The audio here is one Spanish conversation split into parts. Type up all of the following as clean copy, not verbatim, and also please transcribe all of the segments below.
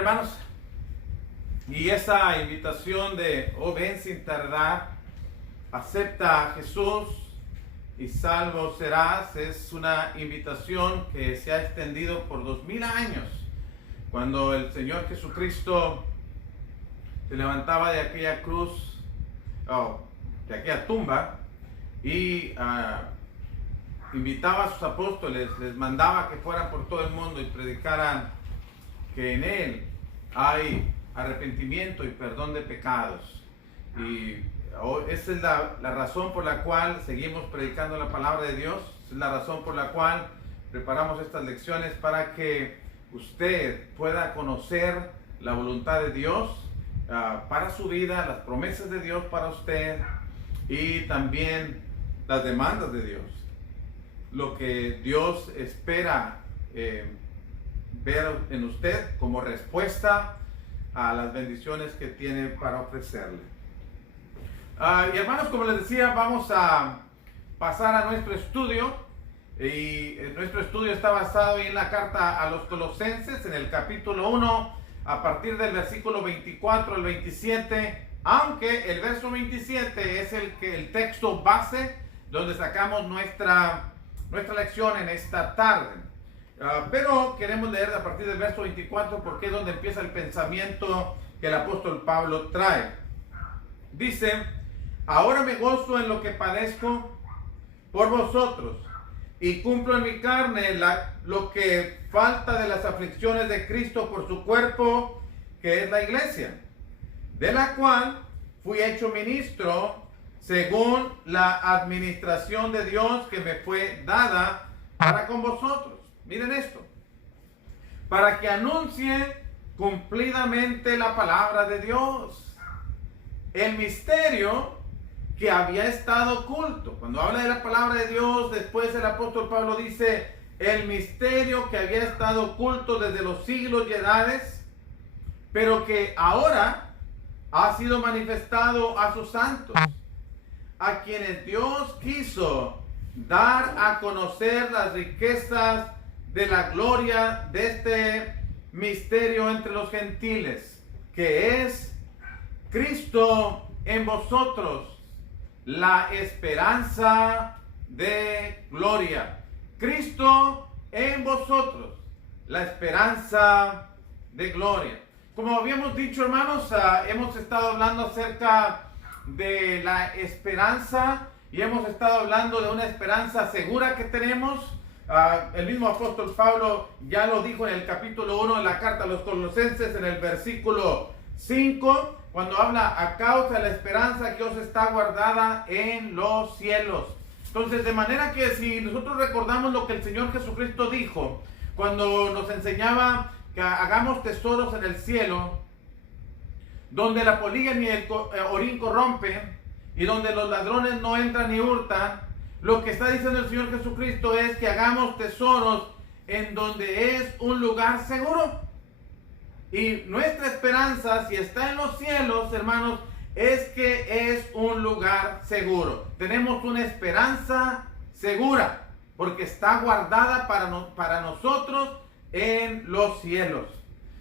Hermanos, y esa invitación de ven sin tardar, acepta a Jesús y salvo serás, es una invitación que se ha extendido por 2000 años. Cuando el Señor Jesucristo se levantaba de aquella cruz, de aquella tumba, y invitaba a sus apóstoles, les mandaba que fueran por todo el mundo y predicaran que en Él hay arrepentimiento y perdón de pecados. Y esa es la razón por la cual seguimos predicando la palabra de Dios. Esa es la razón por la cual preparamos estas lecciones, para que usted pueda conocer la voluntad de Dios para su vida, las promesas de Dios para usted y también las demandas de Dios. Lo que Dios espera ver en usted como respuesta a las bendiciones que tiene para ofrecerle. Y hermanos, como les decía, vamos a pasar a nuestro estudio, y nuestro estudio está basado en la carta a los Colosenses, en el capítulo 1, a partir del versículo 24 al 27, aunque el verso 27 es el texto base donde sacamos nuestra lección en esta tarde. Pero queremos leer a partir del verso 24 porque es donde empieza el pensamiento que el apóstol Pablo trae. Dice: ahora me gozo en lo que padezco por vosotros y cumplo en mi carne lo que falta de las aflicciones de Cristo por su cuerpo, que es la iglesia, de la cual fui hecho ministro según la administración de Dios que me fue dada para con vosotros. Miren esto: para que anuncie cumplidamente la palabra de Dios, el misterio que había estado oculto. Cuando habla de la palabra de Dios, después el apóstol Pablo dice: el misterio que había estado oculto desde los siglos y edades, pero que ahora ha sido manifestado a sus santos, a quienes Dios quiso dar a conocer las riquezas de la gloria de este misterio entre los gentiles, que es Cristo en vosotros, la esperanza de gloria. Cristo en vosotros, la esperanza de gloria. Como habíamos dicho, hermanos, hemos estado hablando acerca de la esperanza, y hemos estado hablando de una esperanza segura que tenemos. El mismo apóstol Pablo ya lo dijo en el capítulo 1 de la carta a los Colosenses, en el versículo 5, cuando habla: a causa de la esperanza que os está guardada en los cielos. Entonces, de manera que si nosotros recordamos lo que el Señor Jesucristo dijo cuando nos enseñaba que hagamos tesoros en el cielo, donde la polilla ni el orín corrompen, y donde los ladrones no entran ni hurtan, lo que está diciendo el Señor Jesucristo es que hagamos tesoros en donde es un lugar seguro. Y nuestra esperanza, si está en los cielos, hermanos, es que es un lugar seguro. Tenemos una esperanza segura, porque está guardada para nosotros en los cielos.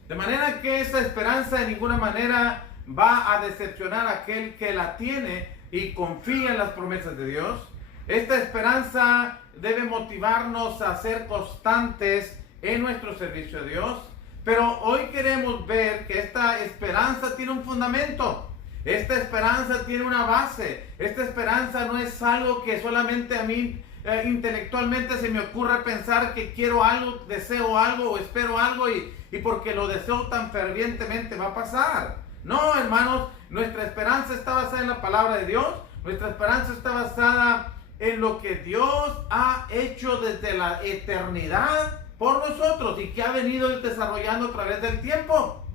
De manera que esa esperanza de ninguna manera va a decepcionar a aquel que la tiene y confía en las promesas de Dios. Esta esperanza debe motivarnos a ser constantes en nuestro servicio a Dios. Pero hoy queremos ver que esta esperanza tiene un fundamento. Esta esperanza tiene una base. Esta esperanza no es algo que solamente a mí intelectualmente se me ocurre pensar que quiero algo, deseo algo o espero algo y porque lo deseo tan fervientemente va a pasar. No, hermanos, nuestra esperanza está basada en la palabra de Dios. Nuestra esperanza está basada en lo que Dios ha hecho desde la eternidad por nosotros y que ha venido desarrollando a través del tiempo.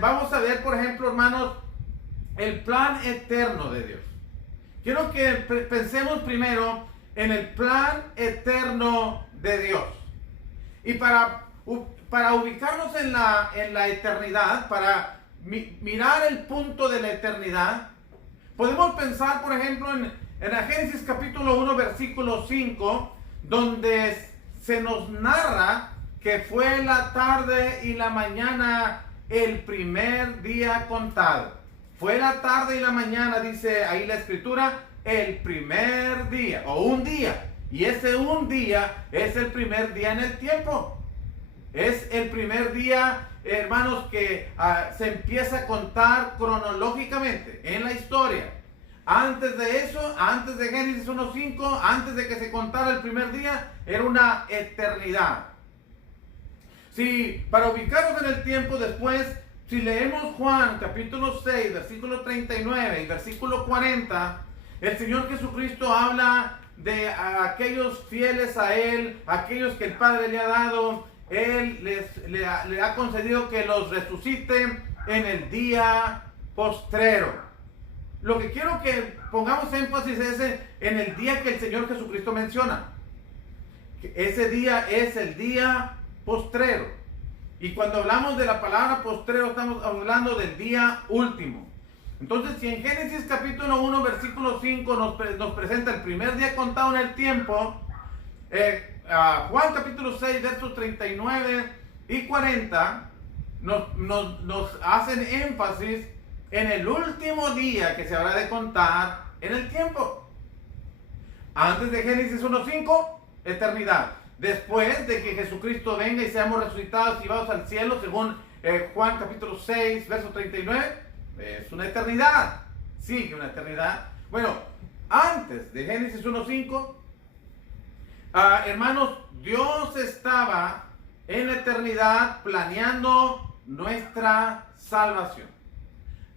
Vamos a ver, por ejemplo, hermanos, el plan eterno de Dios. Quiero que pensemos primero en el plan eterno de Dios. Y para ubicarnos en la eternidad, para mirar el punto de la eternidad, podemos pensar, por ejemplo, en Génesis capítulo 1, versículo 5, donde se nos narra que fue la tarde y la mañana el primer día contado. Fue la tarde y la mañana, dice ahí la escritura, el primer día, o un día. Y ese un día es el primer día en el tiempo. Es el primer día, hermanos, que se empieza a contar cronológicamente en la historia. Antes de eso, antes de Génesis 1:5, antes de que se contara el primer día, era una eternidad. Si, para ubicarnos en el tiempo después, si leemos Juan capítulo 6, versículo 39 y versículo 40, el Señor Jesucristo habla de aquellos fieles a Él, aquellos que el Padre le ha dado. Él le ha concedido que los resucite en el día postrero. Lo que quiero que pongamos énfasis es en el día que el Señor Jesucristo menciona. Ese día es el día postrero. Y cuando hablamos de la palabra postrero, estamos hablando del día último. Entonces, si en Génesis capítulo 1, versículo 5 nos presenta el primer día contado en el tiempo, Juan capítulo 6, versos 39 y 40 nos hacen énfasis en el último día que se habrá de contar en el tiempo. Antes de Génesis 1:5, eternidad. Después de que Jesucristo venga y seamos resucitados y llevados al cielo, según Juan capítulo 6, verso 39, es una eternidad. Sigue una eternidad. Bueno, antes de Génesis 1:5, hermanos, Dios estaba en la eternidad planeando nuestra salvación.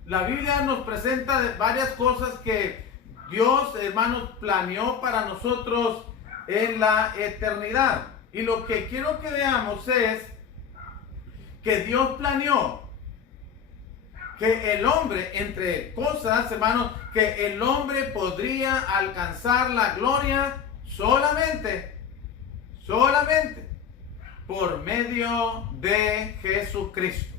La Biblia nos presenta varias cosas que Dios, hermanos, planeó para nosotros en la eternidad. Y lo que quiero que veamos es que Dios planeó que el hombre, entre cosas, hermanos, que el hombre podría alcanzar la gloria solamente por medio de Jesucristo.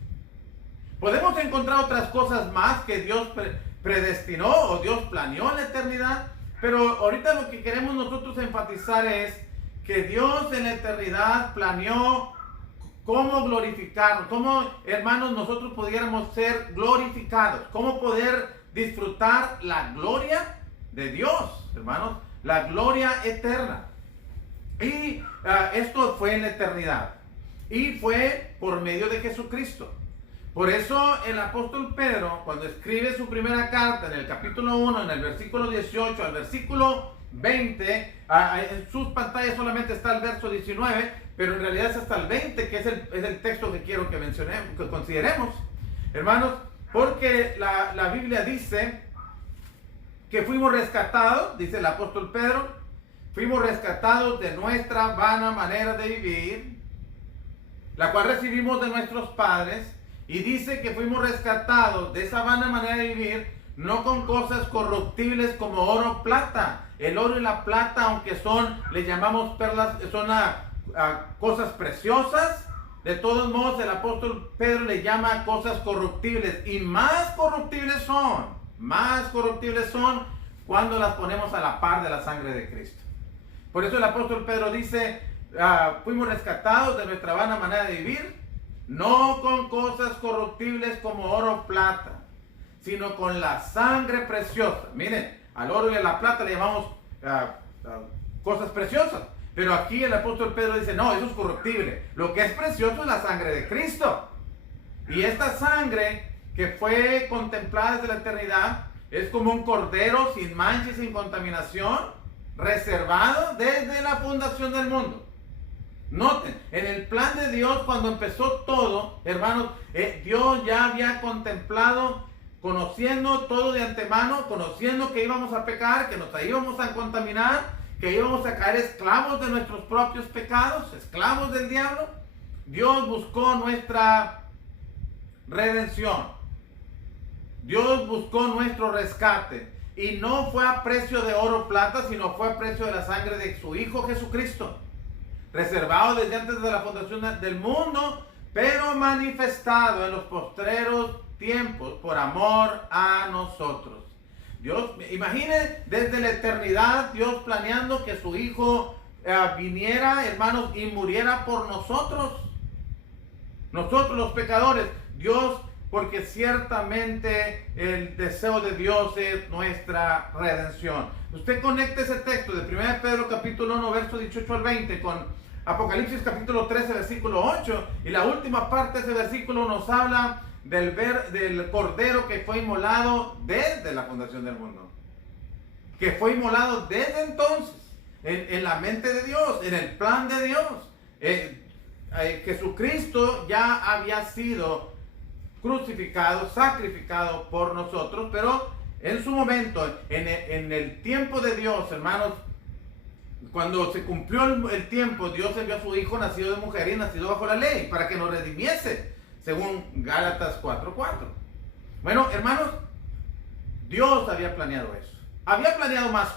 Podemos encontrar otras cosas más que Dios predestinó o Dios planeó en la eternidad, pero ahorita lo que queremos nosotros enfatizar es que Dios en la eternidad planeó cómo glorificarnos, cómo, hermanos, nosotros pudiéramos ser glorificados, cómo poder disfrutar la gloria de Dios, hermanos, la gloria eterna. Y esto fue en la eternidad y fue por medio de Jesucristo. Por eso el apóstol Pedro, cuando escribe su primera carta en el capítulo 1, en el versículo 18 al versículo 20, en sus pantallas solamente está el verso 19, pero en realidad es hasta el 20, que es el texto que quiero que mencionemos, que consideremos, hermanos, porque la Biblia dice que fuimos rescatados, dice el apóstol Pedro, fuimos rescatados de nuestra vana manera de vivir, la cual recibimos de nuestros padres. Y dice que fuimos rescatados de esa vana manera de vivir, no con cosas corruptibles como oro o plata. El oro y la plata, aunque le llamamos perlas, son cosas preciosas. De todos modos, el apóstol Pedro le llama cosas corruptibles. Y más corruptibles son cuando las ponemos a la par de la sangre de Cristo. Por eso el apóstol Pedro dice, fuimos rescatados de nuestra vana manera de vivir, no con cosas corruptibles como oro o plata, sino con la sangre preciosa. Miren, al oro y a la plata le llamamos cosas preciosas. Pero aquí el apóstol Pedro dice, no, eso es corruptible. Lo que es precioso es la sangre de Cristo. Y esta sangre que fue contemplada desde la eternidad es como un cordero sin mancha y sin contaminación, reservado desde la fundación del mundo. Noten, en el plan de Dios, cuando empezó todo, hermanos, Dios ya había contemplado, conociendo todo de antemano, conociendo que íbamos a pecar, que nos íbamos a contaminar, que íbamos a caer esclavos de nuestros propios pecados, esclavos del diablo. Dios buscó nuestra redención. Dios buscó nuestro rescate. Y no fue a precio de oro o plata, sino fue a precio de la sangre de su Hijo Jesucristo, reservado desde antes de la fundación del mundo, pero manifestado en los postreros tiempos por amor a nosotros. Dios, imagine desde la eternidad Dios planeando que su Hijo viniera, hermanos, y muriera por nosotros los pecadores. Dios, porque ciertamente el deseo de Dios es nuestra redención. Usted conecta ese texto de 1 Pedro capítulo 1, verso 18 al 20 con Apocalipsis capítulo 13, versículo 8, y la última parte de ese versículo nos habla del Cordero que fue inmolado desde la fundación del mundo, que fue inmolado desde entonces, en la mente de Dios, en el plan de Dios. Jesucristo ya había sido crucificado, sacrificado por nosotros, pero en su momento, en el tiempo de Dios, hermanos, cuando se cumplió el tiempo, Dios envió a su Hijo nacido de mujer y nacido bajo la ley, para que nos redimiese, según Gálatas 4:4. Bueno, hermanos, Dios había planeado eso. Había planeado más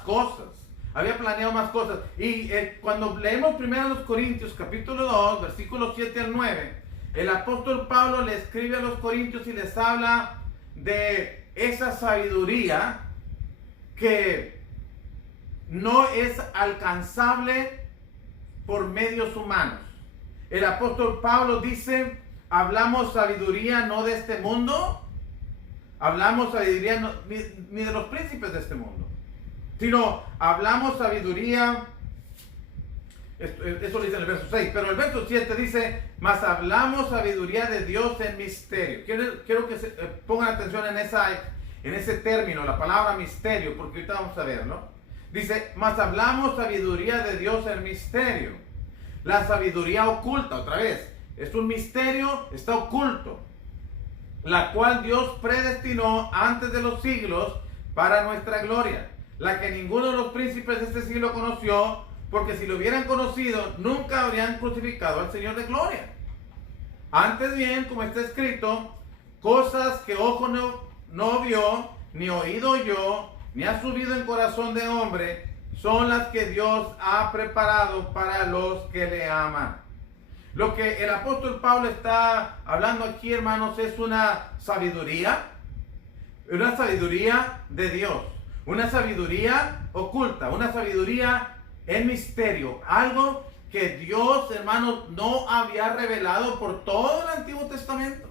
cosas. Y cuando leemos 1 Corintios capítulo 2, versículos 7 al 9, el apóstol Pablo le escribe a los corintios y les habla de esa sabiduría que no es alcanzable por medios humanos. El apóstol Pablo dice: hablamos sabiduría no de este mundo, hablamos sabiduría ni de los príncipes de este mundo, sino hablamos sabiduría. Eso lo dice en el verso 6, pero el verso 7 dice: mas hablamos sabiduría de Dios en misterio. Quiero que pongan atención en ese término, la palabra misterio, porque ahorita vamos a verlo. Dice: mas hablamos sabiduría de Dios en misterio. La sabiduría oculta, otra vez, es un misterio, está oculto, la cual Dios predestinó antes de los siglos para nuestra gloria, la que ninguno de los príncipes de este siglo conoció, porque si lo hubieran conocido, nunca habrían crucificado al Señor de gloria. Antes bien, como está escrito, cosas que ojo no vio, ni oído oyó, ni ha subido en corazón de hombre, son las que Dios ha preparado para los que le aman. Lo que el apóstol Pablo está hablando aquí, hermanos, es una sabiduría de Dios, una sabiduría oculta, una sabiduría en misterio, algo que Dios, hermanos, no había revelado por todo el Antiguo Testamento.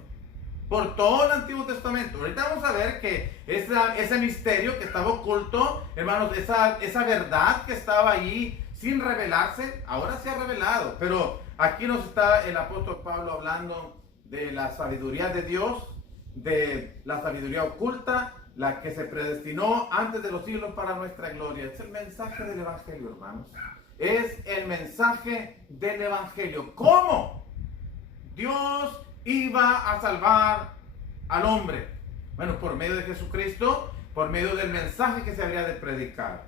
Ahorita vamos a ver que ese misterio que estaba oculto, hermanos, esa verdad que estaba ahí sin revelarse, ahora se ha revelado. Pero aquí nos está el apóstol Pablo hablando de la sabiduría de Dios, de la sabiduría oculta, la que se predestinó antes de los siglos para nuestra gloria. Es el mensaje del Evangelio, hermanos. Es el mensaje del Evangelio. ¿Cómo Dios iba a salvar al hombre? Bueno, por medio de Jesucristo, por medio del mensaje que se habría de predicar.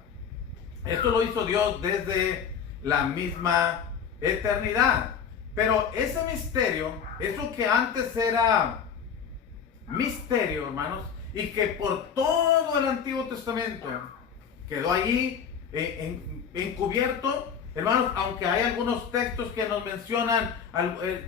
Esto lo hizo Dios desde la misma eternidad. Pero ese misterio, eso que antes era misterio, hermanos, y que por todo el Antiguo Testamento quedó allí encubierto, hermanos, aunque hay algunos textos que nos mencionan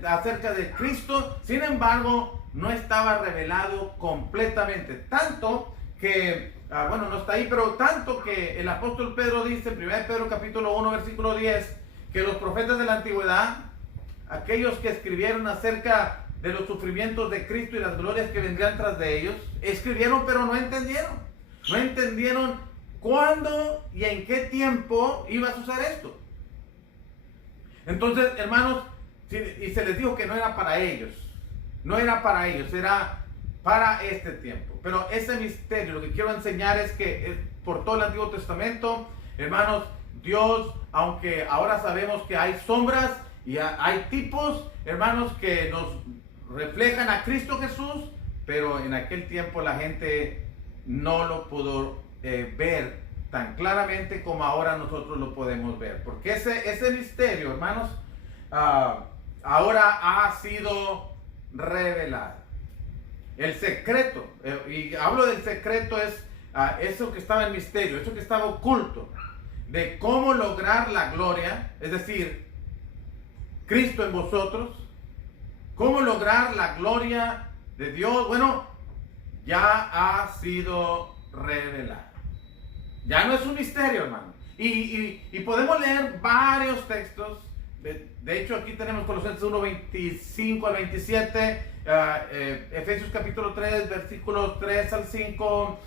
acerca de Cristo, sin embargo, no estaba revelado completamente. Tanto que, no está ahí, pero tanto que el apóstol Pedro dice en 1 Pedro capítulo 1, versículo 10, que los profetas de la antigüedad, aquellos que escribieron acerca de los sufrimientos de Cristo y las glorias que vendrían tras de ellos, escribieron pero no entendieron. No entendieron cuándo y en qué tiempo iba a suceder esto. Entonces, hermanos, y se les dijo que no era para ellos, era para este tiempo. Pero ese misterio, lo que quiero enseñar es que por todo el Antiguo Testamento, hermanos, Dios, aunque ahora sabemos que hay sombras y hay tipos, hermanos, que nos reflejan a Cristo Jesús, pero en aquel tiempo la gente no lo pudo ver tan claramente como ahora nosotros lo podemos ver, porque ese misterio, hermanos, ahora ha sido revelado. El secreto, y hablo del secreto, es eso que estaba en misterio, eso que estaba oculto, de cómo lograr la gloria, es decir, Cristo en vosotros, cómo lograr la gloria de Dios. Bueno, ya ha sido revelado. Ya no es un misterio, hermano. Y podemos leer varios textos. De hecho, aquí tenemos Colosenses 1, 25 al 27, Efesios capítulo 3, versículos 3 al 5,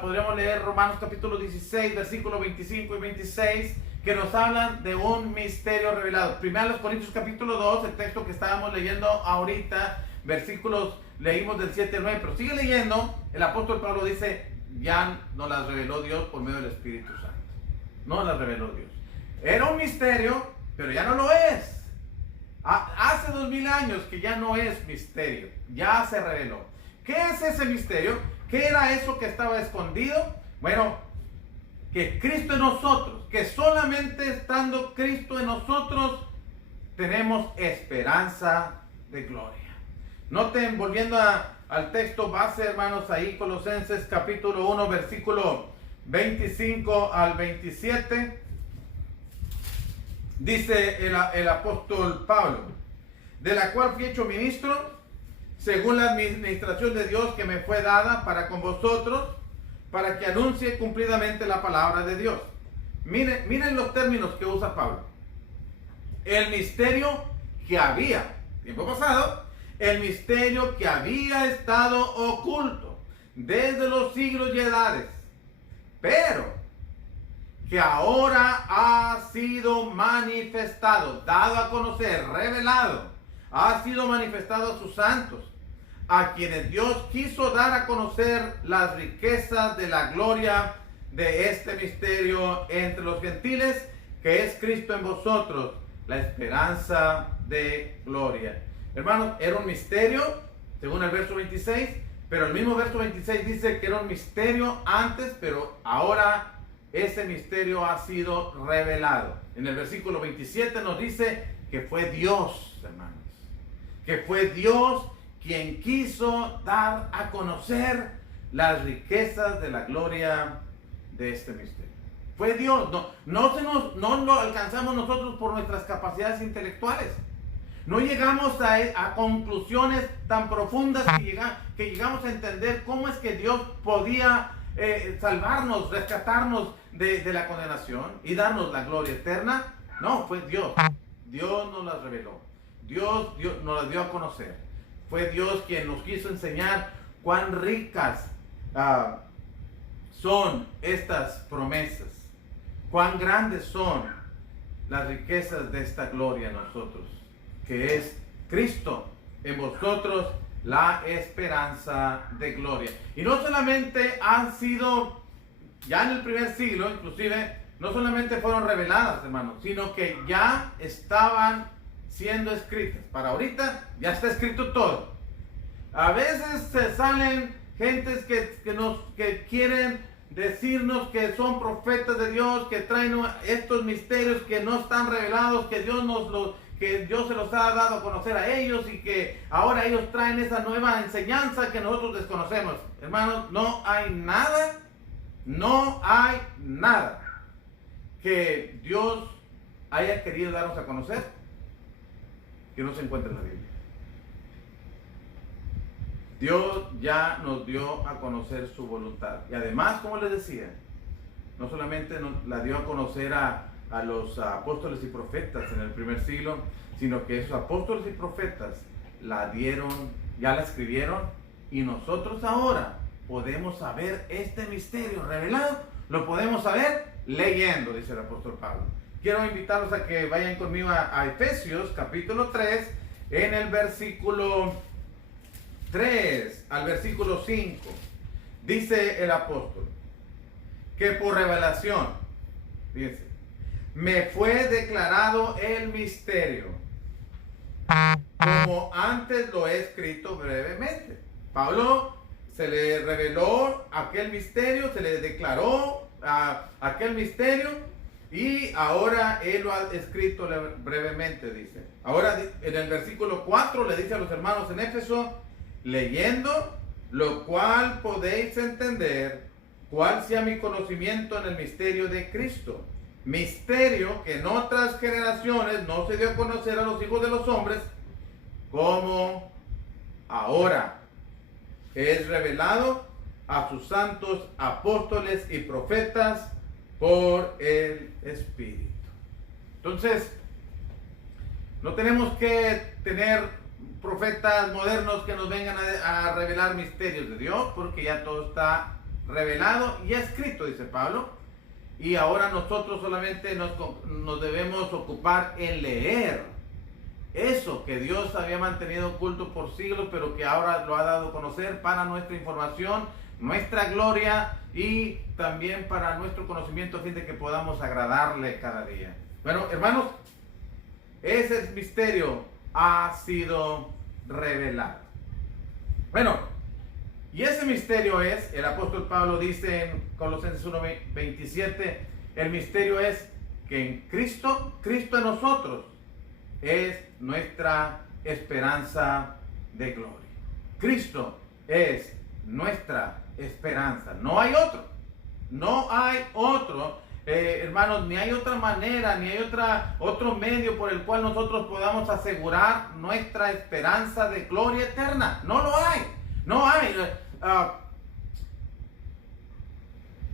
podríamos leer Romanos capítulo 16, versículos 25 y 26, que nos hablan de un misterio revelado. Primero los Corintios capítulo 2, el texto que estábamos leyendo ahorita, versículos, leímos del 7 al 9, pero sigue leyendo, el apóstol Pablo dice, ya nos las reveló Dios por medio del Espíritu Santo. No las reveló Dios. Era un misterio, pero ya no lo es. Hace 2000 años que ya no es misterio, ya se reveló. ¿Qué es ese misterio? ¿Qué era eso que estaba escondido? Bueno, que Cristo en nosotros, que solamente estando Cristo en nosotros, tenemos esperanza de gloria. Noten, volviendo al texto base, hermanos, ahí Colosenses capítulo 1, versículo 25 al 27. Dice el apóstol Pablo, de la cual fui hecho ministro, según la administración de Dios que me fue dada para con vosotros, para que anuncie cumplidamente la palabra de Dios. Miren los términos que usa Pablo. El misterio que había, tiempo pasado, el misterio que había estado oculto desde los siglos y edades, pero que ahora ha sido manifestado, dado a conocer, revelado, ha sido manifestado a sus santos, a quienes Dios quiso dar a conocer las riquezas de la gloria de este misterio entre los gentiles, que es Cristo en vosotros, la esperanza de gloria. Hermanos, era un misterio, según el verso 26, pero el mismo verso 26 dice que era un misterio antes, pero ahora ese misterio ha sido revelado. En el versículo 27 nos dice que fue Dios, hermanos, que fue Dios quien quiso dar a conocer las riquezas de la gloria de este misterio. Fue Dios. No lo alcanzamos nosotros por nuestras capacidades intelectuales. No llegamos a conclusiones tan profundas que llegamos a entender cómo es que Dios podía salvarnos, rescatarnos de la condenación y darnos la gloria eterna. No, fue Dios. Dios nos las reveló. Dios nos las dio a conocer. Fue Dios quien nos quiso enseñar cuán ricas son estas promesas, cuán grandes son las riquezas de esta gloria en nosotros, que es Cristo en vosotros, la esperanza de gloria. Y no solamente han sido, ya en el primer siglo, inclusive, no solamente fueron reveladas, hermanos, sino que ya estaban siendo escritas. Para ahorita ya está escrito todo. A veces se salen gentes que quieren decirnos que son profetas de Dios, que traen estos misterios que no están revelados, que Dios se los ha dado a conocer a ellos y que ahora ellos traen esa nueva enseñanza que nosotros desconocemos. Hermanos, no hay nada que Dios haya querido darnos a conocer que no se encuentre en la Biblia. Dios ya nos dio a conocer su voluntad. Y además, como les decía, no solamente la dio a conocer a los apóstoles y profetas en el primer siglo, sino que esos apóstoles y profetas ya la escribieron, y nosotros ahora podemos saber este misterio revelado, lo podemos saber leyendo, dice el apóstol Pablo. Quiero invitarlos a que vayan conmigo a Efesios capítulo 3, en el versículo 3 al versículo 5. Dice el apóstol que por revelación, fíjense, me fue declarado el misterio, como antes lo he escrito brevemente. Pablo se le reveló aquel misterio, se le declaró aquel misterio, y ahora él lo ha escrito brevemente, dice. Ahora en el versículo 4 le dice a los hermanos en Éfeso, leyendo, lo cual podéis entender cuál sea mi conocimiento en el misterio de Cristo. Misterio que en otras generaciones no se dio a conocer a los hijos de los hombres, como ahora es revelado a sus santos apóstoles y profetas por el Espíritu. Entonces, no tenemos que tener profetas modernos que nos vengan a revelar misterios de Dios, porque ya todo está revelado y escrito, dice Pablo. Y ahora nosotros solamente nos debemos ocupar en leer eso que Dios había mantenido oculto por siglos, pero que ahora lo ha dado a conocer para nuestra información, nuestra gloria y también para nuestro conocimiento, a fin de que podamos agradarle cada día. Bueno, hermanos, ese misterio ha sido revelado. Bueno, y ese misterio es, el apóstol Pablo dice en Colosenses 1:27, el misterio es que en Cristo en nosotros es nuestra esperanza de gloria. Cristo es nuestra esperanza. No hay otro. No hay otro. Hermanos, ni hay otra manera, ni hay otro medio por el cual nosotros podamos asegurar nuestra esperanza de gloria eterna. No lo hay. No hay.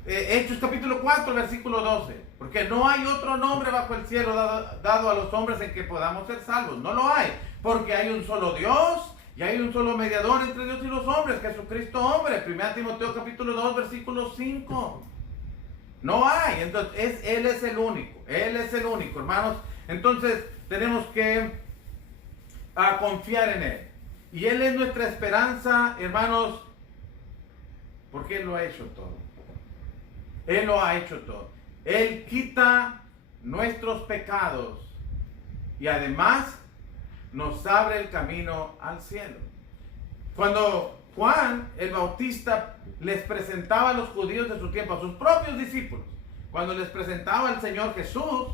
Hechos capítulo 4, versículo 12. Porque no hay otro nombre bajo el cielo dado a los hombres en que podamos ser salvos. No lo hay. Porque hay un solo Dios y hay un solo mediador entre Dios y los hombres, Jesucristo hombre. 1 Timoteo capítulo 2, versículo 5. No hay. Entonces, Él es el único. Él es el único, hermanos. Entonces, tenemos que confiar en Él. Y Él es nuestra esperanza, hermanos, porque Él lo ha hecho todo. Él lo ha hecho todo. Él quita nuestros pecados y además nos abre el camino al cielo. Cuando Juan el Bautista les presentaba a los judíos de su tiempo, a sus propios discípulos, cuando les presentaba al Señor Jesús,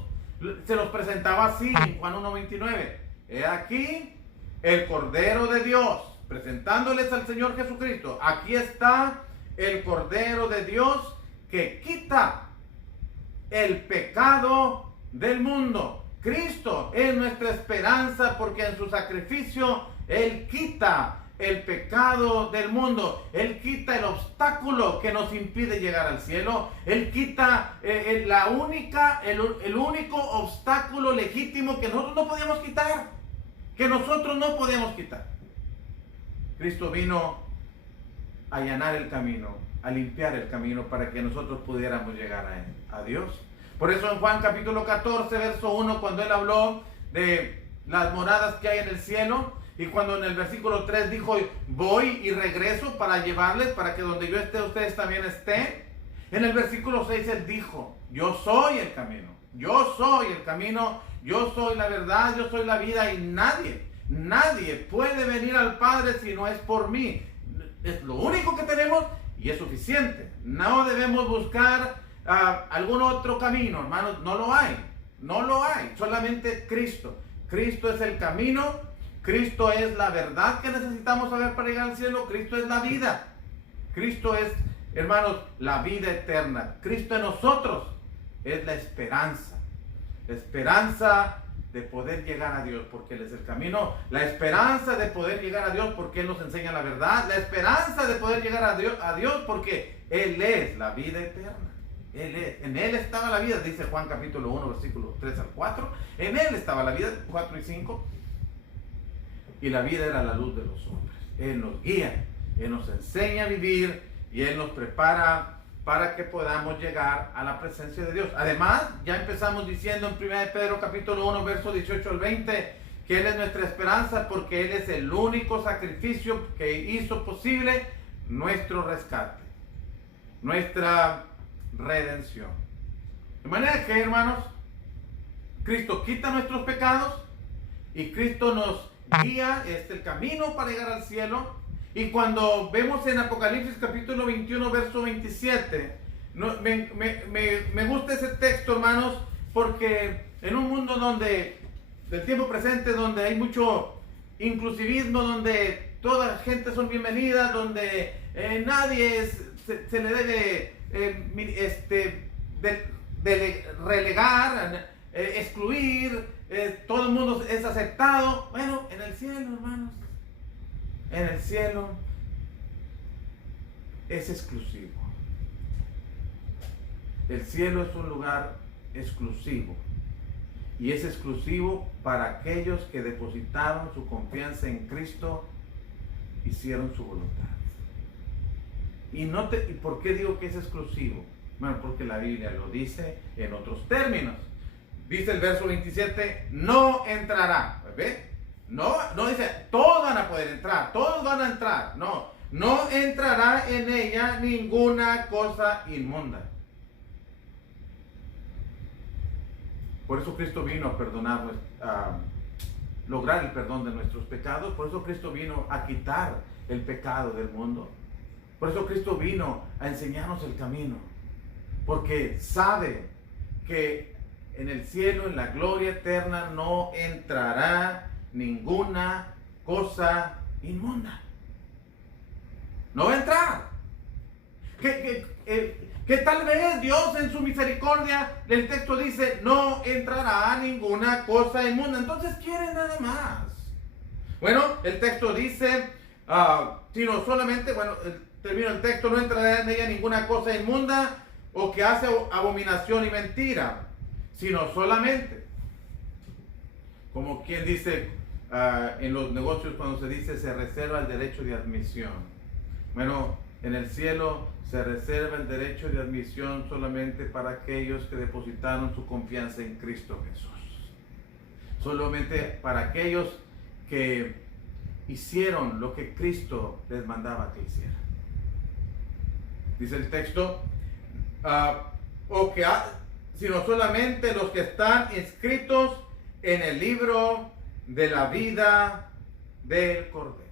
se los presentaba así en Juan 1:29. He aquí el Cordero de Dios, presentándoles al Señor Jesucristo. Aquí está el Cordero de Dios que quita el pecado del mundo. Cristo es nuestra esperanza porque en su sacrificio Él quita el pecado del mundo. Él quita el obstáculo que nos impide llegar al cielo. Él quita el único obstáculo legítimo que nosotros no podíamos quitar. Cristo vino a allanar el camino, a limpiar el camino para que nosotros pudiéramos llegar a Dios. Por eso en Juan capítulo 14, verso 1, cuando Él habló de las moradas que hay en el cielo, y cuando en el versículo 3 dijo, voy y regreso para llevarles, para que donde yo esté, ustedes también estén. En el versículo 6 Él dijo, yo soy el camino, yo soy el camino, yo soy la verdad, yo soy la vida, y nadie puede venir al Padre si no es por mí. Es lo único que tenemos y es suficiente. No debemos buscar algún otro camino, hermanos. No lo hay, solamente Cristo. Cristo es el camino. Cristo es la verdad que necesitamos saber para llegar al cielo. Cristo es la vida. Cristo es, hermanos, la vida eterna. Cristo en nosotros es la esperanza. La esperanza de poder llegar a Dios, porque Él es el camino. La esperanza de poder llegar a Dios, porque Él nos enseña la verdad. La esperanza de poder llegar a Dios, porque Él es la vida eterna. En Él estaba la vida, dice Juan capítulo 1, versículos 3 al 4. En Él estaba la vida, 4 y 5. Y la vida era la luz de los hombres. Él nos guía, Él nos enseña a vivir y Él nos prepara para que podamos llegar a la presencia de Dios. Además, ya empezamos diciendo en 1 Pedro capítulo 1, verso 18 al 20, que Él es nuestra esperanza porque Él es el único sacrificio que hizo posible nuestro rescate, nuestra redención. De manera que, hermanos, Cristo quita nuestros pecados y Cristo nos guía, es el camino para llegar al cielo. Y cuando vemos en Apocalipsis capítulo 21, verso 27, me gusta ese texto, hermanos, porque en un mundo del tiempo presente, donde hay mucho inclusivismo, donde toda la gente son bienvenidas, donde nadie se le debe relegar, excluir, todo el mundo es aceptado. Bueno, en el cielo, hermanos, en el cielo es exclusivo. El cielo es un lugar exclusivo. Y es exclusivo para aquellos que depositaron su confianza en Cristo, hicieron su voluntad. ¿Y por qué digo que es exclusivo? Bueno, porque la Biblia lo dice en otros términos. Dice el verso 27, no entrará. ¿Ve? No dice, todos van a poder entrar, todos van a entrar. No entrará en ella ninguna cosa inmunda. Por eso Cristo vino a perdonar, a lograr el perdón de nuestros pecados. Por eso Cristo vino a quitar el pecado del mundo. Por eso Cristo vino a enseñarnos el camino. Porque sabe que en el cielo, en la gloria eterna, no entrará ninguna cosa inmunda. No va a entrar. Que tal vez Dios en su misericordia, el texto dice, no entrará ninguna cosa inmunda. Entonces quiere nada más. Bueno, el texto dice, sino solamente, termino el texto, no entrará en ella ninguna cosa inmunda o que hace abominación y mentira, sino solamente, como quien dice en los negocios cuando se dice se reserva el derecho de admisión. Bueno, en el cielo se reserva el derecho de admisión solamente para aquellos que depositaron su confianza en Cristo Jesús. Solamente para aquellos que hicieron lo que Cristo les mandaba que hicieran. Dice el texto, sino solamente los que están inscritos en el libro de la vida del Cordero.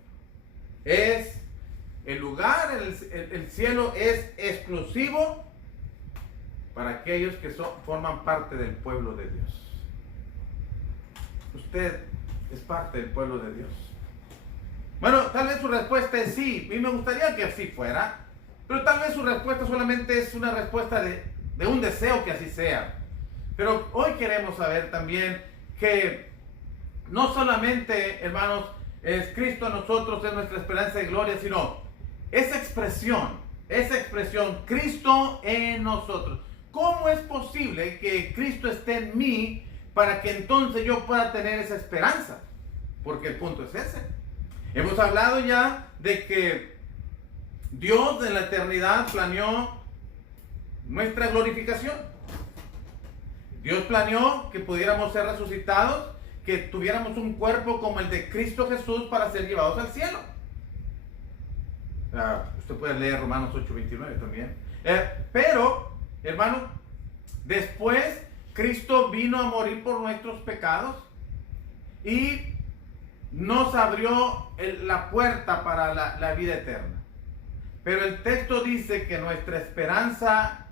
El lugar, el cielo es exclusivo para aquellos que forman parte del pueblo de Dios. Usted es parte del pueblo de Dios. Bueno, tal vez su respuesta es sí, y me gustaría que así fuera, pero tal vez su respuesta solamente es una respuesta de un deseo que así sea. Pero hoy queremos saber también que no solamente, hermanos, es Cristo en nosotros, es nuestra esperanza de gloria, sino esa expresión, Cristo en nosotros. ¿Cómo es posible que Cristo esté en mí para que entonces yo pueda tener esa esperanza? Porque el punto es ese. Hemos hablado ya de que Dios en la eternidad planeó nuestra glorificación. Dios planeó que pudiéramos ser resucitados, que tuviéramos un cuerpo como el de Cristo Jesús para ser llevados al cielo. Usted puede leer Romanos 8:29 también. Pero, hermano, después Cristo vino a morir por nuestros pecados y nos abrió la puerta para la vida eterna. Pero el texto dice que nuestra esperanza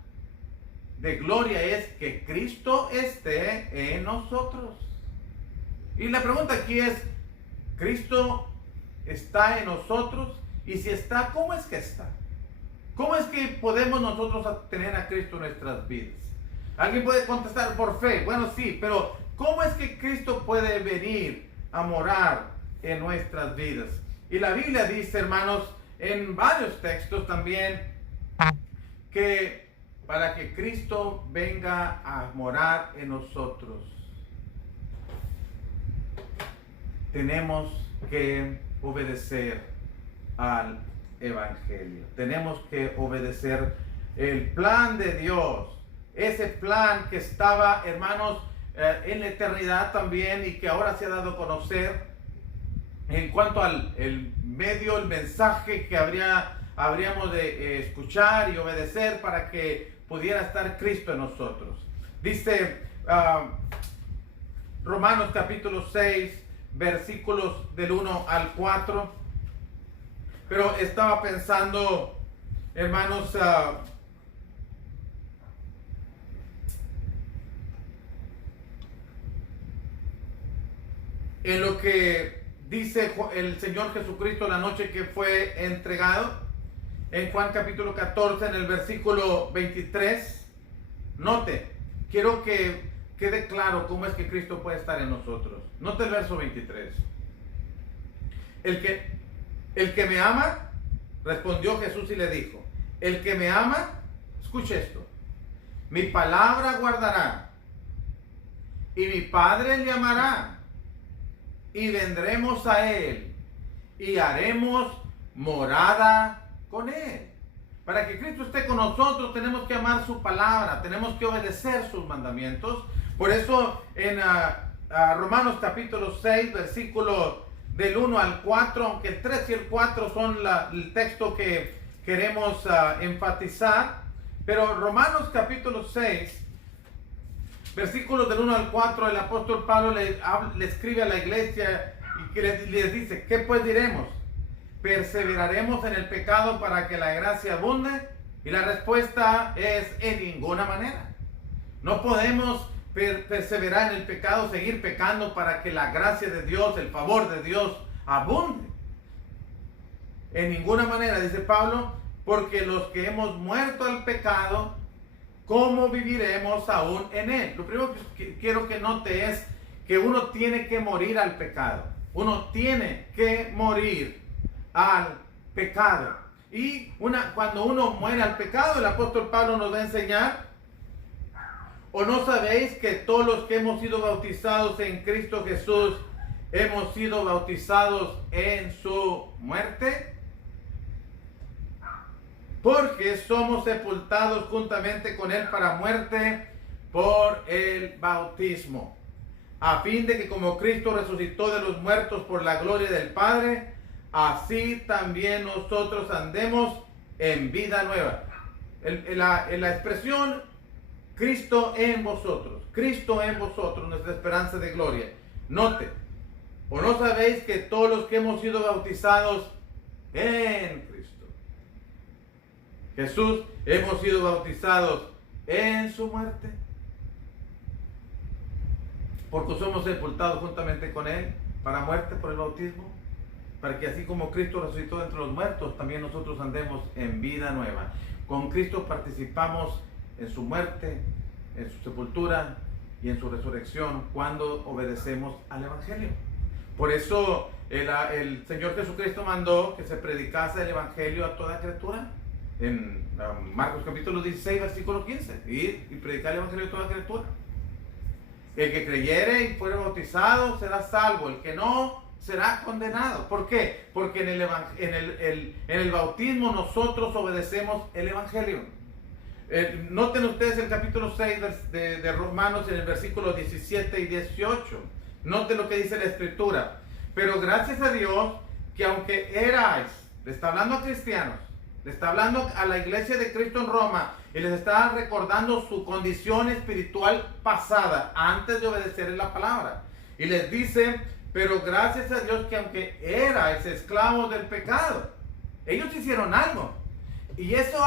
de gloria es que Cristo esté en nosotros. Y la pregunta aquí es, ¿Cristo está en nosotros? Y si está, ¿cómo es que está? ¿Cómo es que podemos nosotros tener a Cristo en nuestras vidas? Alguien puede contestar por fe. Bueno, sí, pero ¿cómo es que Cristo puede venir a morar en nuestras vidas? Y la Biblia dice, hermanos, en varios textos también, que para que Cristo venga a morar en nosotros, tenemos que obedecer al Evangelio. Tenemos que obedecer el plan de Dios. Ese plan que estaba, hermanos, en la eternidad también y que ahora se ha dado a conocer en cuanto al el mensaje que habríamos de escuchar y obedecer para que pudiera estar Cristo en nosotros. Dice Romanos capítulo 6, versículos del 1 al 4. Pero estaba pensando, hermanos, en lo que dice el Señor Jesucristo la noche que fue entregado. En Juan capítulo 14, en el versículo 23. Note, quiero que quede claro cómo es que Cristo puede estar en nosotros. Note el verso 23. El que me ama, respondió Jesús y le dijo, el que me ama, escuche esto, mi palabra guardará, y mi Padre le amará, y vendremos a él, y haremos morada con él. Para que Cristo esté con nosotros tenemos que amar su palabra, tenemos que obedecer sus mandamientos. Por eso en Romanos capítulo 6, versículo del 1 al 4, aunque el 3 y el 4 son el texto que queremos enfatizar, pero Romanos capítulo 6, versículos del 1 al 4, el apóstol Pablo le escribe a la iglesia y que les dice, ¿qué pues diremos? ¿Perseveraremos en el pecado para que la gracia abunde? Y la respuesta es en ninguna manera. No podemos perseverar en el pecado, seguir pecando para que la gracia de Dios, el favor de Dios abunde. En ninguna manera, dice Pablo, porque los que hemos muerto al pecado, ¿cómo viviremos aún en él? Lo primero que quiero que note es que uno tiene que morir al pecado. Uno tiene que morir al pecado. Y cuando uno muere al pecado, el apóstol Pablo nos va a enseñar, ¿o no sabéis que todos los que hemos sido bautizados en Cristo Jesús hemos sido bautizados en su muerte? Porque somos sepultados juntamente con él para muerte por el bautismo, a fin de que como Cristo resucitó de los muertos por la gloria del Padre, así también nosotros andemos en vida nueva. La expresión Cristo en vosotros, nuestra esperanza de gloria. Note, ¿o no sabéis que todos los que hemos sido bautizados en Cristo Jesús hemos sido bautizados en su muerte? Porque somos sepultados juntamente con él para muerte por el bautismo, para que así como Cristo resucitó de entre los muertos, también nosotros andemos en vida nueva. Con Cristo participamos en su muerte, en su sepultura y en su resurrección cuando obedecemos al Evangelio. Por eso el Señor Jesucristo mandó que se predicase el Evangelio a toda criatura. En Marcos capítulo 16, versículo 15, ir y predicar el Evangelio a toda criatura. El que creyere y fuere bautizado será salvo, el que no será condenado. ¿Por qué? Porque en el bautismo nosotros obedecemos el Evangelio. Noten ustedes el capítulo 6 de Romanos en el versículo 17 y 18. Noten lo que dice la Escritura. Pero gracias a Dios que aunque erais, le está hablando a cristianos, le está hablando a la iglesia de Cristo en Roma y les está recordando su condición espiritual pasada antes de obedecer la palabra. Y les dice, pero gracias a Dios que aunque erais esclavos del pecado, ellos hicieron algo. Y eso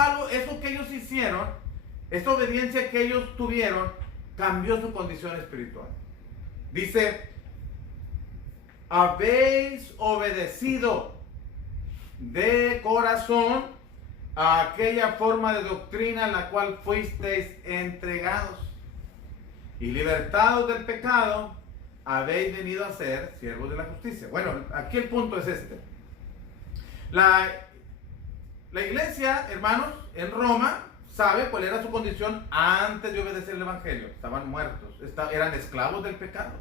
que ellos hicieron, esta obediencia que ellos tuvieron, cambió su condición espiritual. Dice, habéis obedecido de corazón a aquella forma de doctrina en la cual fuisteis entregados, y libertados del pecado, habéis venido a ser siervos de la justicia. Bueno, aquí el punto es este. La iglesia, hermanos, en Roma, sabe cuál era su condición antes de obedecer el Evangelio. Estaban muertos, eran esclavos del pecado.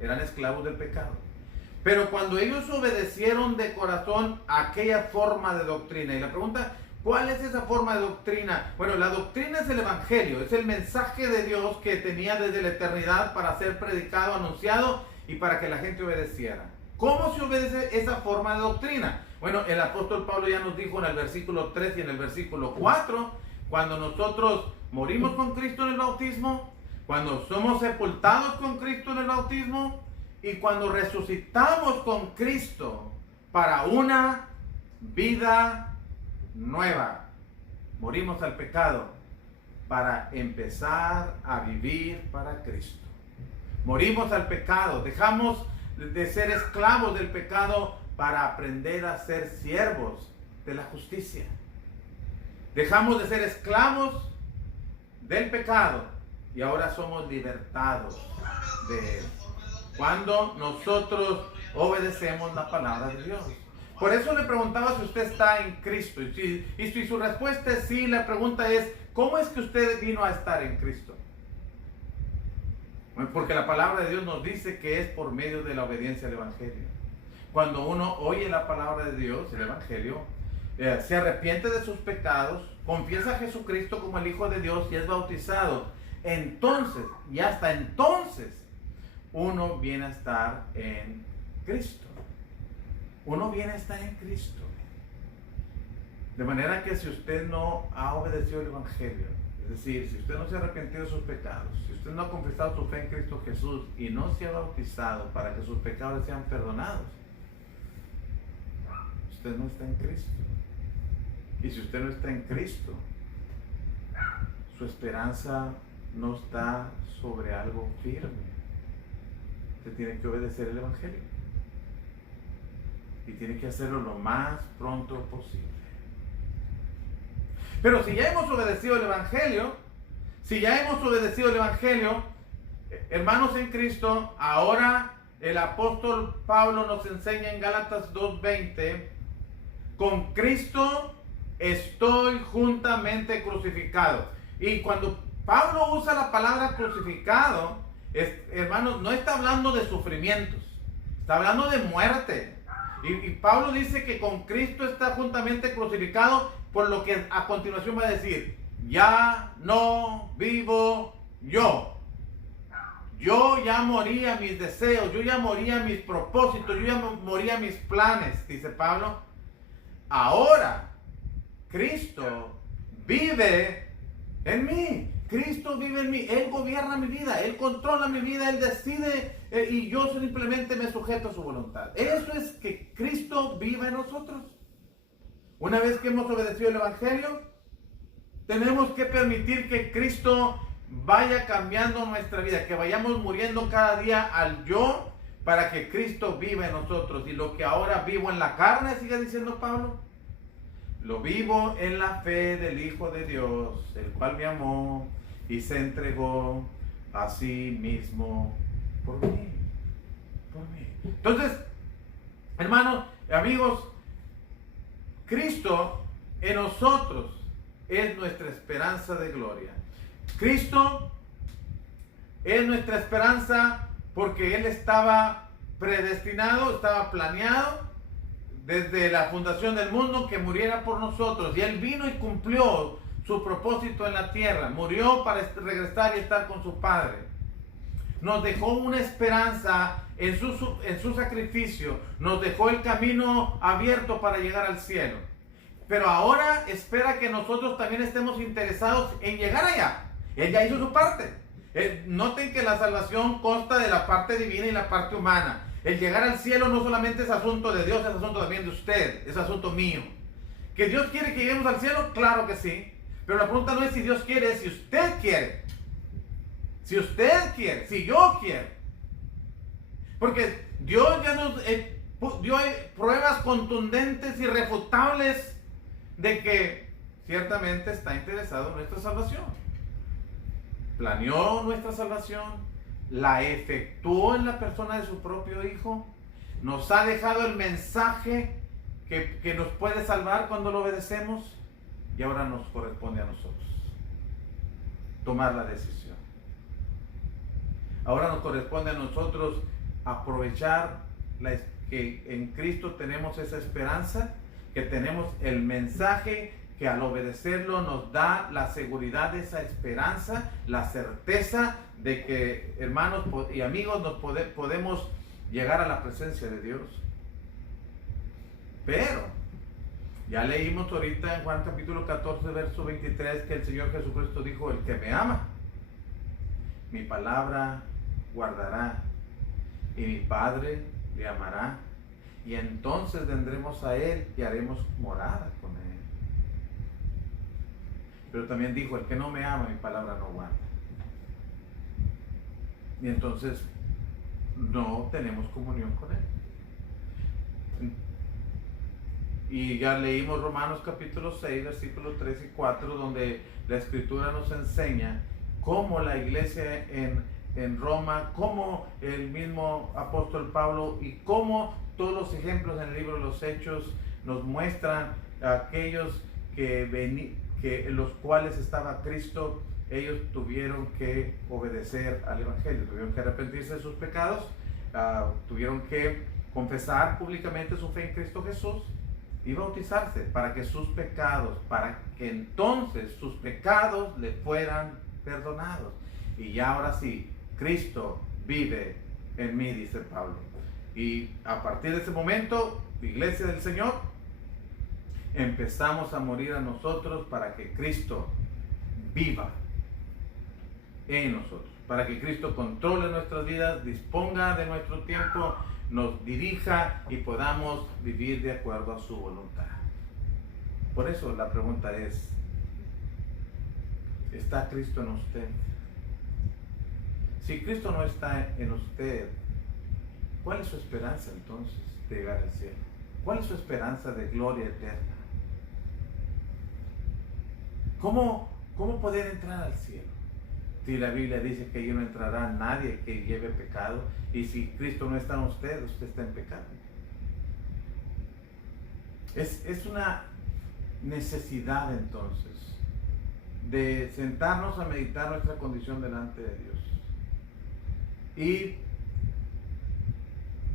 Eran esclavos del pecado. Pero cuando ellos obedecieron de corazón aquella forma de doctrina, y la pregunta, ¿cuál es esa forma de doctrina? Bueno, la doctrina es el Evangelio, es el mensaje de Dios que tenía desde la eternidad para ser predicado, anunciado y para que la gente obedeciera. ¿Cómo se obedece esa forma de doctrina? Bueno, el apóstol Pablo ya nos dijo en el versículo 3 y en el versículo 4, cuando nosotros morimos con Cristo en el bautismo, cuando somos sepultados con Cristo en el bautismo y cuando resucitamos con Cristo para una vida nueva. Morimos al pecado para empezar a vivir para Cristo. Morimos al pecado, dejamos de ser esclavos del pecado para aprender a ser siervos de la justicia. Dejamos de ser esclavos del pecado y ahora somos libertados de él. Cuando nosotros obedecemos la palabra de Dios. Por eso le preguntaba si usted está en Cristo. Y si su respuesta es sí, la pregunta es, ¿cómo es que usted vino a estar en Cristo? Porque la palabra de Dios nos dice que es por medio de la obediencia al Evangelio. Cuando uno oye la palabra de Dios, el Evangelio, se arrepiente de sus pecados, confiesa a Jesucristo como el Hijo de Dios y es bautizado, entonces, y hasta entonces, uno viene a estar en Cristo. Uno viene a estar en Cristo. De manera que si usted no ha obedecido el Evangelio, es decir, si usted no se ha arrepentido de sus pecados, si usted no ha confesado su fe en Cristo Jesús y no se ha bautizado para que sus pecados sean perdonados, usted no está en Cristo. Y si usted no está en Cristo, su esperanza no está sobre algo firme. Usted tiene que obedecer el Evangelio. Y tiene que hacerlo lo más pronto posible. Pero si ya hemos obedecido el Evangelio, hermanos en Cristo, ahora el apóstol Pablo nos enseña en Gálatas 2:20, con Cristo estoy juntamente crucificado. Y cuando Pablo usa la palabra crucificado, hermanos, no está hablando de sufrimientos, está hablando de muerte. Y Pablo dice que con Cristo está juntamente crucificado, por lo que a continuación va a decir, ya no vivo yo. Yo ya morí a mis deseos, yo ya morí a mis propósitos, yo ya morí a mis planes, dice Pablo. Ahora, Cristo vive en mí. Cristo vive en mí. Él gobierna mi vida, Él controla mi vida, Él decide y yo simplemente me sujeto a su voluntad. Eso es que Cristo vive en nosotros. Una vez que hemos obedecido el Evangelio, tenemos que permitir que Cristo vaya cambiando nuestra vida, que vayamos muriendo cada día al yo para que Cristo viva en nosotros. Y lo que ahora vivo en la carne, sigue diciendo Pablo, lo vivo en la fe del Hijo de Dios, el cual me amó y se entregó a sí mismo por mí. Entonces, hermanos, amigos, Cristo en nosotros es nuestra esperanza de gloria. Cristo es nuestra esperanza porque Él estaba predestinado, estaba planeado desde la fundación del mundo que muriera por nosotros. Y Él vino y cumplió su propósito en la tierra. Murió para regresar y estar con su Padre. Nos dejó una esperanza en su sacrificio. Nos dejó el camino abierto para llegar al cielo. Pero ahora espera que nosotros también estemos interesados en llegar allá. Él ya hizo su parte. Noten que la salvación consta de la parte divina y la parte humana. El llegar al cielo no solamente es asunto de Dios, es asunto también de usted, es asunto mío. ¿Que Dios quiere que lleguemos al cielo? Claro que sí. Pero la pregunta no es si Dios quiere, es si usted quiere. Si usted quiere, si yo quiero. Porque Dios ya nos dio pruebas contundentes y irrefutables de que ciertamente está interesado en nuestra salvación. Planeó nuestra salvación, la efectuó en la persona de su propio Hijo, nos ha dejado el mensaje que nos puede salvar cuando lo obedecemos, y ahora nos corresponde a nosotros tomar la decisión. Ahora nos corresponde a nosotros aprovechar que en Cristo tenemos esa esperanza, que tenemos el mensaje que al obedecerlo nos da la seguridad de esa esperanza, la certeza de que, hermanos y amigos, podemos llegar a la presencia de Dios. Pero ya leímos ahorita en Juan capítulo 14, verso 23, que el Señor Jesucristo dijo, el que me ama, mi palabra guardará, y mi Padre le amará, y entonces vendremos a Él y haremos morada con Él. Pero también dijo, el que no me ama, mi palabra no guarda. Y entonces no tenemos comunión con Él. Y ya leímos Romanos capítulo 6, versículos 3 y 4, donde la Escritura nos enseña cómo la iglesia en Roma, cómo el mismo apóstol Pablo y cómo todos los ejemplos en el libro de los Hechos nos muestran a aquellos que los cuales estaba Cristo. Ellos tuvieron que obedecer al Evangelio, tuvieron que arrepentirse de sus pecados, tuvieron que confesar públicamente su fe en Cristo Jesús y bautizarse para que entonces sus pecados le fueran perdonados. Y ya ahora sí, Cristo vive en mí, dice Pablo. Y a partir de ese momento, Iglesia del Señor, empezamos a morir a nosotros para que Cristo viva en nosotros, para que Cristo controle nuestras vidas, disponga de nuestro tiempo, nos dirija y podamos vivir de acuerdo a su voluntad. Por eso la pregunta es, ¿está Cristo en usted? Si Cristo no está en usted, ¿cuál es su esperanza entonces de llegar al cielo? ¿Cuál es su esperanza de gloria eterna? ¿Cómo poder entrar al cielo? Si la Biblia dice que allí no entrará nadie que lleve pecado, y si Cristo no está en usted, usted está en pecado. Es una necesidad entonces de sentarnos a meditar nuestra condición delante de Dios y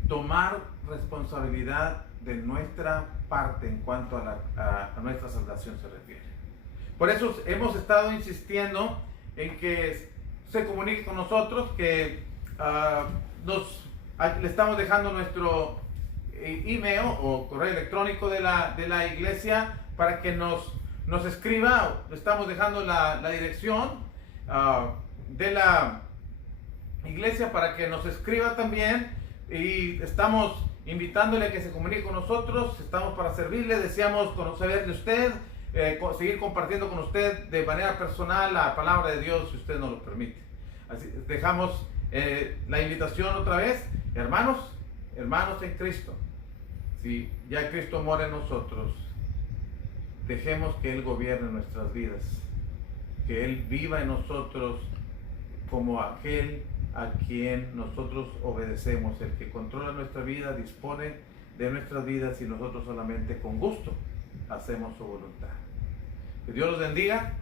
tomar responsabilidad de nuestra parte en cuanto a nuestra salvación se refiere. Por eso hemos estado insistiendo en que se comunique con nosotros, que le estamos dejando nuestro email o correo electrónico de la iglesia para que nos escriba. Le estamos dejando la dirección de la iglesia para que nos escriba también, y estamos invitándole a que se comunique con nosotros. Estamos para servirle, deseamos conocer de usted, seguir compartiendo con usted de manera personal la palabra de Dios, si usted nos lo permite. Así dejamos la invitación otra vez, hermanos en Cristo. Si ya Cristo mora en nosotros, dejemos que Él gobierne nuestras vidas, que Él viva en nosotros como aquel a quien nosotros obedecemos, el que controla nuestra vida, dispone de nuestras vidas, y nosotros solamente con gusto hacemos su voluntad. Que Dios los bendiga,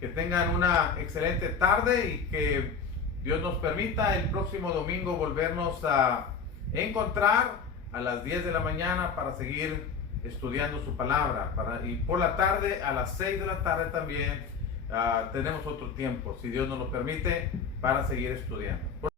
que tengan una excelente tarde y que Dios nos permita el próximo domingo volvernos a encontrar a las 10 de la mañana para seguir estudiando su palabra, y por la tarde a las 6 de la tarde también tenemos otro tiempo, si Dios nos lo permite, para seguir estudiando.